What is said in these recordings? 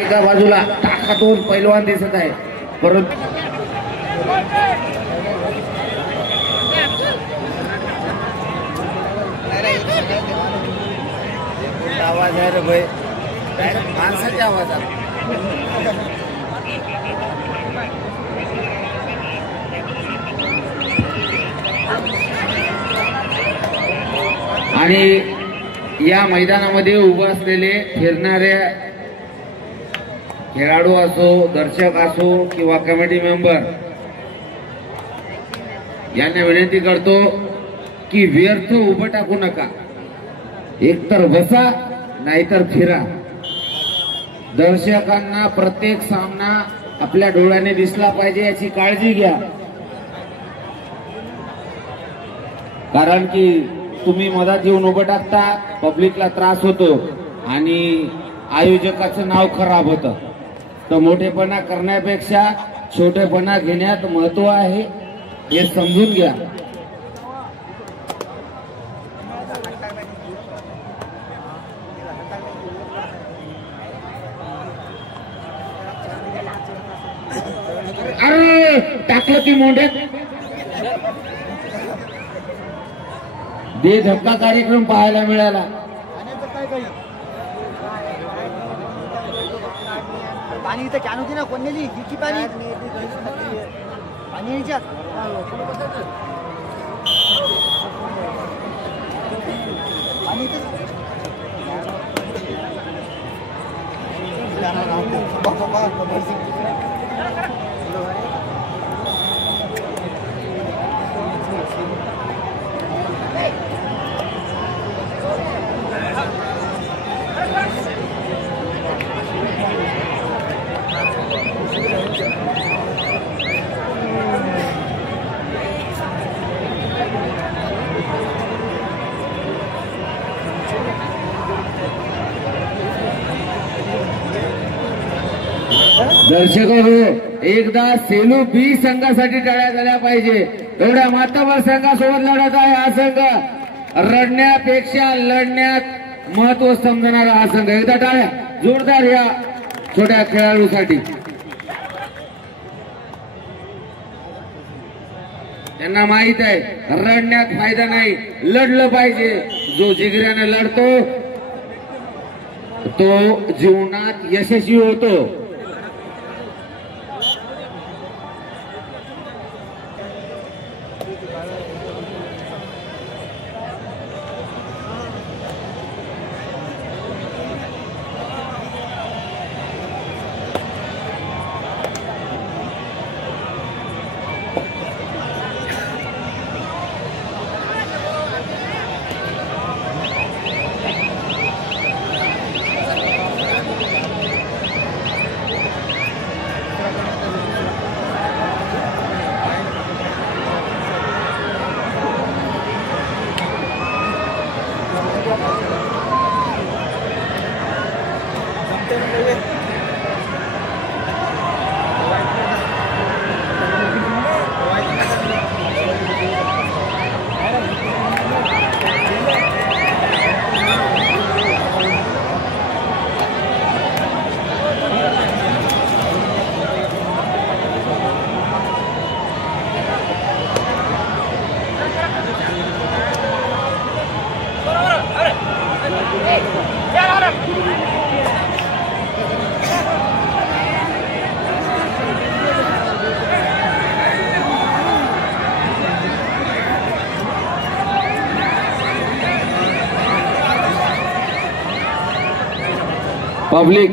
एका बाजूला ताकदवर पैलवान दिसत आहे, परंतु आवाज आहे रे भाई, माणसाच्या आवाजात. आणि या मैदानामध्ये उभं असलेले फिरणारे खेळाडू असो, दर्शक असो किंवा कमिटी मेंबर यांना विनंती करतो की व्यर्थ उभं टाकू नका. एकतर बसा नाहीतर फिरा. दर्शकांना प्रत्येक सामना आपल्या डोळ्याने दिसला पाहिजे याची काळजी घ्या, कारण की तुम्ही मधात येऊन उभं टाकता, पब्लिकला त्रास होतो आणि आयोजकाचं नाव खराब होतं. तर मोठेपणा करण्यापेक्षा छोटेपणा घेण्यात महत्व आहे, हे समजून घ्या. अरे टाकलं ती मोंढ्यात. दे धक्का कार्यक्रम पाहायला मिळाला. पाणी इथं कॅन होती ना, कोण नेली की पाणी पाणी याच्यात पाणी दर्शक हो, एकदा सेलू बी संघासाठी टाळ्या झाल्या पाहिजे. एवढ्या मातबर संघासोबत लढत आहे हा संघ. रडण्यापेक्षा लढण्यात महत्व समजणारा हा संघ. एकदा टाळ्या जोरदार या छोट्या खेळाडूसाठी. त्यांना माहित आहे रडण्यात फायदा नाही, लढलं पाहिजे. जो जिगऱ्याने लढतो तो जीवनात यशस्वी होतो.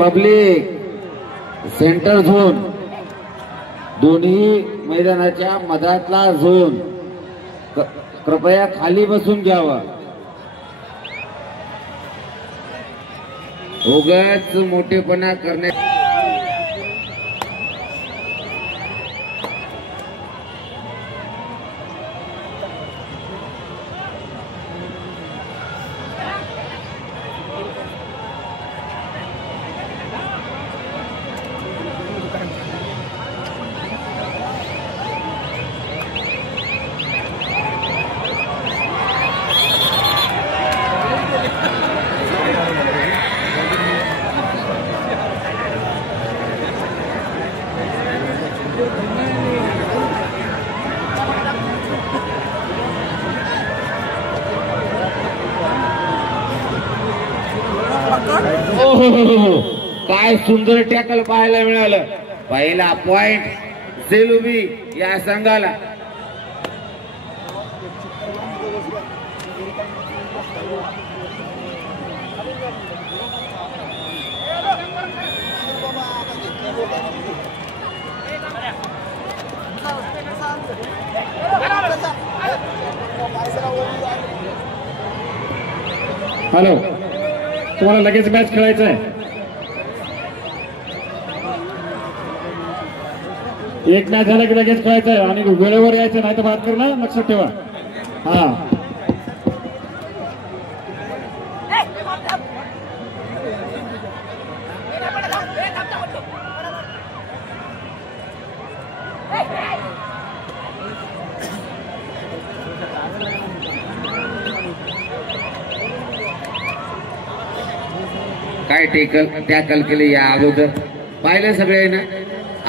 पब्लिक सेंटर झोन, दोन्ही मैदानाच्या मधातला झोन कृपया खाली बसून घ्यावा. उगाच मोठेपणा करण्या हो. काय सुंदर टॅकल पाहायला मिळालं. पहिला पॉइंट सेलुबी या संघाला. हॅलो, तुम्हाला लगेच मॅच खेळायचं आहे. एक मॅच झाला की लगेच खेळायचं आहे आणि वेळेवर यायचं, नाही तर बात कर ना, लक्षात ठेवा. हा, काय टॅकल केले या अगोदर पाहिलं सगळे ना.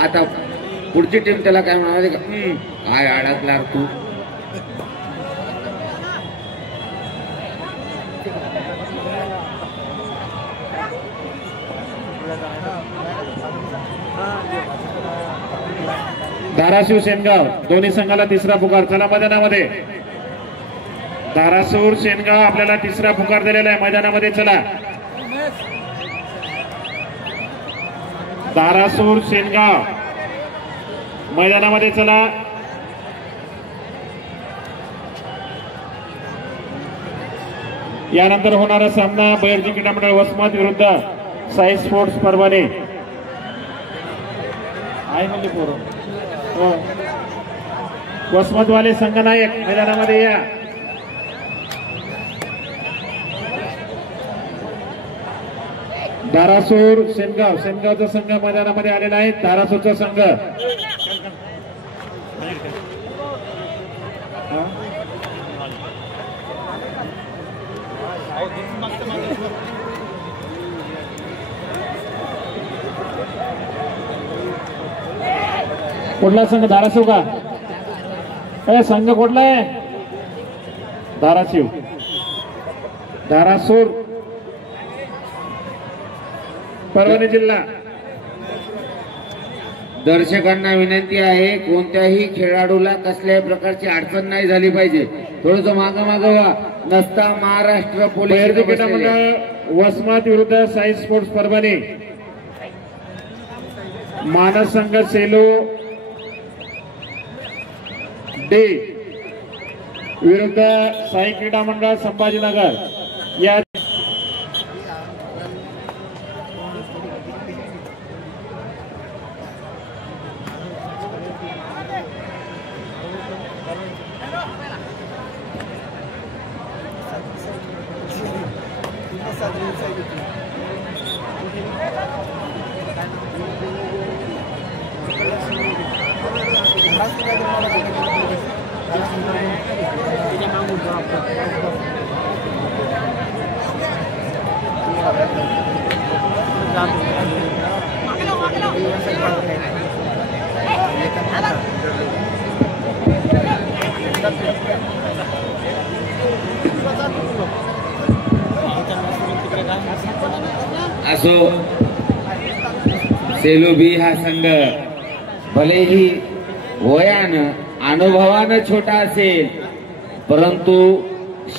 आता पुढची टीम त्याला काय म्हणाले का, काय अडकला तू. धाराशिव शेनगाव दोन्ही संघाला तिसरा पुकार. चला मैदानामध्ये. धाराशिव शेनगाव आपल्याला तिसरा पुकार दिलेला आहे मैदानामध्ये. चला, धाराशिव शेनगाव मैदानामध्ये चला. यानंतर होणारा सामना बहिर्जी क्रीडा मंडळ वसमत विरुद्ध साई स्पोर्ट्स परभणी. आहे म्हणजे पोरं वसमतवाले संघनायक मैदानामध्ये या. धारासूर शेनगाव, शेनगावचा संघ मैदानामध्ये आलेला आहे. धारासूरचा संघ कुठला संघ? धाराशिव का? संघ कुठला आहे? धाराशिव. धारासूर परभणी जिल्हा. दर्शकांना विनंती आहे, कोणत्याही खेळाडूला कसल्याही प्रकारची अडचण नाही झाली पाहिजे. थोडस माग व्हा. नसता महाराष्ट्र पोलीस क्रीडा मंडळ वसमत विरुद्ध साई स्पोर्ट्स परभणी. मानस संघ सेलो डे विरुद्ध साई क्रीडा मंडळ संभाजीनगर. या असो, सेलुबी हा संघ भलेही वयानं अनुभवानं छोटा असेल, परंतु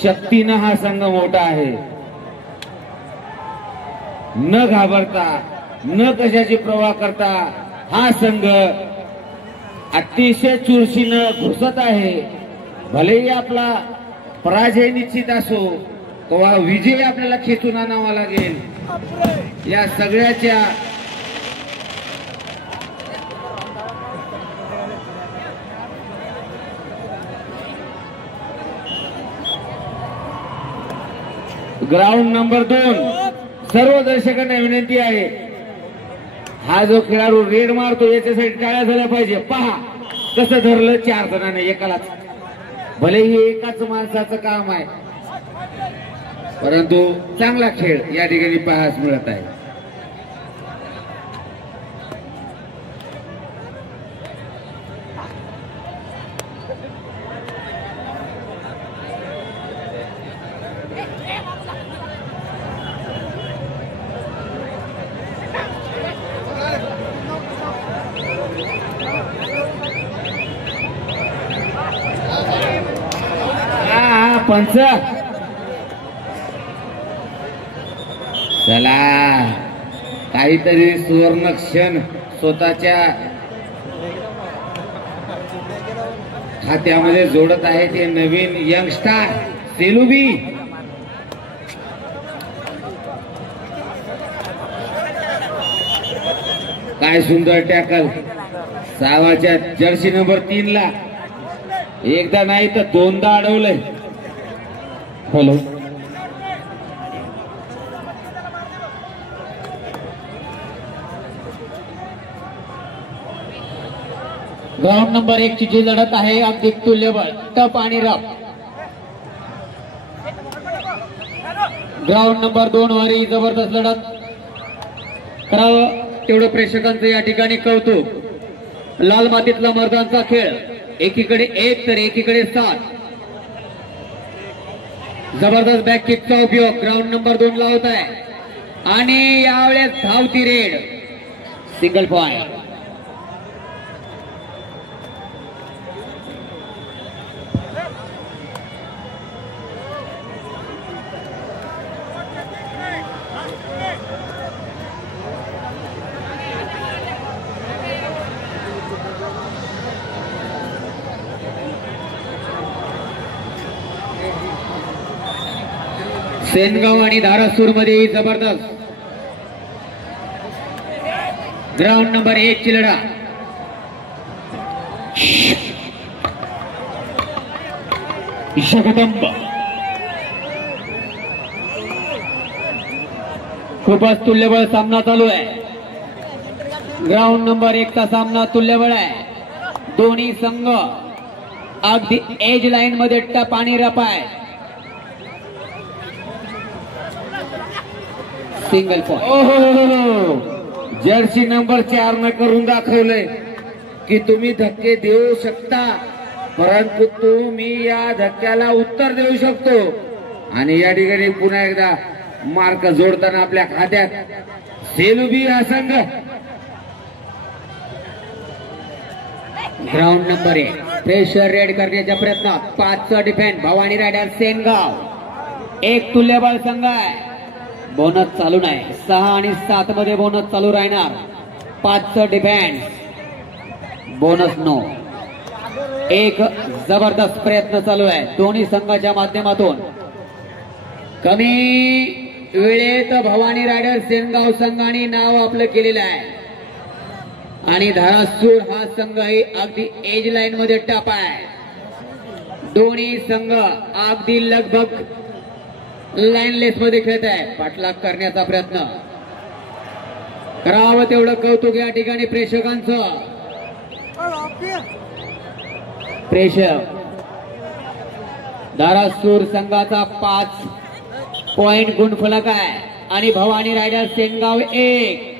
शक्तीनं हा संघ मोठा आहे. न घाबरता, न कशाची पर्वा करता हा संघ अतिशय चुरशीनं घुसत आहे. भलेही आपला पराजय निश्चित असो किंवा विजय आपल्याला खेचून आणावा लागेल, या सगळ्याच्या ग्राउंड नंबर 2 सर्व दर्शकांना विनंती आहे, हा जो खेळाडू रेड मारतो याच्यासाठी टाळ्या झाल्या पाहिजे. पहा कसं धरलं 4 जणांनी एकालाच. भले हे एकाच माणसाचं काम आहे, परंतु चांगला खेळ या ठिकाणी पाहायला मिळत आहे. पंच चला काहीतरी सुवर्ण क्षण स्वतःच्या खात्यामध्ये जोडत आहे ते नवीन यंगस्टार सेलुबी. काय सुंदर टॅकल सावाच्या जर्सी नंबर 3 ला एकदा नाही तर दोनदा अडवलंय. हॅलो ग्राउंड नंबर 1 ची जी लढत आहे अगदी तुल्यबळ टप आणि रफ. ग्राउंड नंबर 2 वरही जबरदस्त लढत करावं तेवढं प्रेक्षकांचं या ठिकाणी कौतुक. लाल मातीतला मर्दांचा खेळ एकीकडे 1 तर एकीकडे 7. जबरदस्त बॅक किकचा उपयोग ग्राउंड नंबर 2 ला होत आहे आणि यावेळेस धावती रेड सिंगल पॉइंट. सेनगाव आणि धारासूर मध्ये जबरदस्त ग्राउंड नंबर 1 ची लढा. जगदंब खूपच तुल्यबळ सामना चालू आहे. ग्राउंड नंबर 1 चा सामना तुल्यबळ आहे. दोन्ही संघ अगदी एज लाईन मध्ये टप आणि रप आहे. Single point. जर्सी नंबर 4 न करून दाखवलंय की तुम्ही धक्के देऊ शकता परंतु तुम्ही या धक्क्याला उत्तर देऊ शकतो. आणि या ठिकाणी पुन्हा एकदा मार्क जोडताना आपल्या खात्यात सेलुबी हा संघ. ग्राउंड नंबर 1 प्रेशर रेड करण्याच्या प्रयत्नात 5चा डिफेंड भवानी रायडर सेनगाव. 1 तुल्यबळ संघ आहे. बोनस चालू नाही. 6 आणि 7 मध्ये बोनस चालू राहणार. 5चं डिफेन्स बोनस नो. एक जबरदस्त प्रयत्न चालू आहे दोन्ही संघाच्या माध्यमातून. कमी वेळेत भवानी रायडर सेनगाव संघाने नाव आपलं केलेलं आहे आणि धारासूर हा संघही अगदी एज लाईन मध्ये टप आहे. दोन्ही संघ अगदी लगभग लाईनलेस मध्ये खेळत आहे. पाठलाग करण्याचा प्रयत्न करावं तेवढं कौतुक या ठिकाणी प्रेक्षकांचं. प्रेक्षक धारासूर संघाचा 5 पॉइंट गुणफलक आहे आणि भवानी रायडर सेनगाव 1.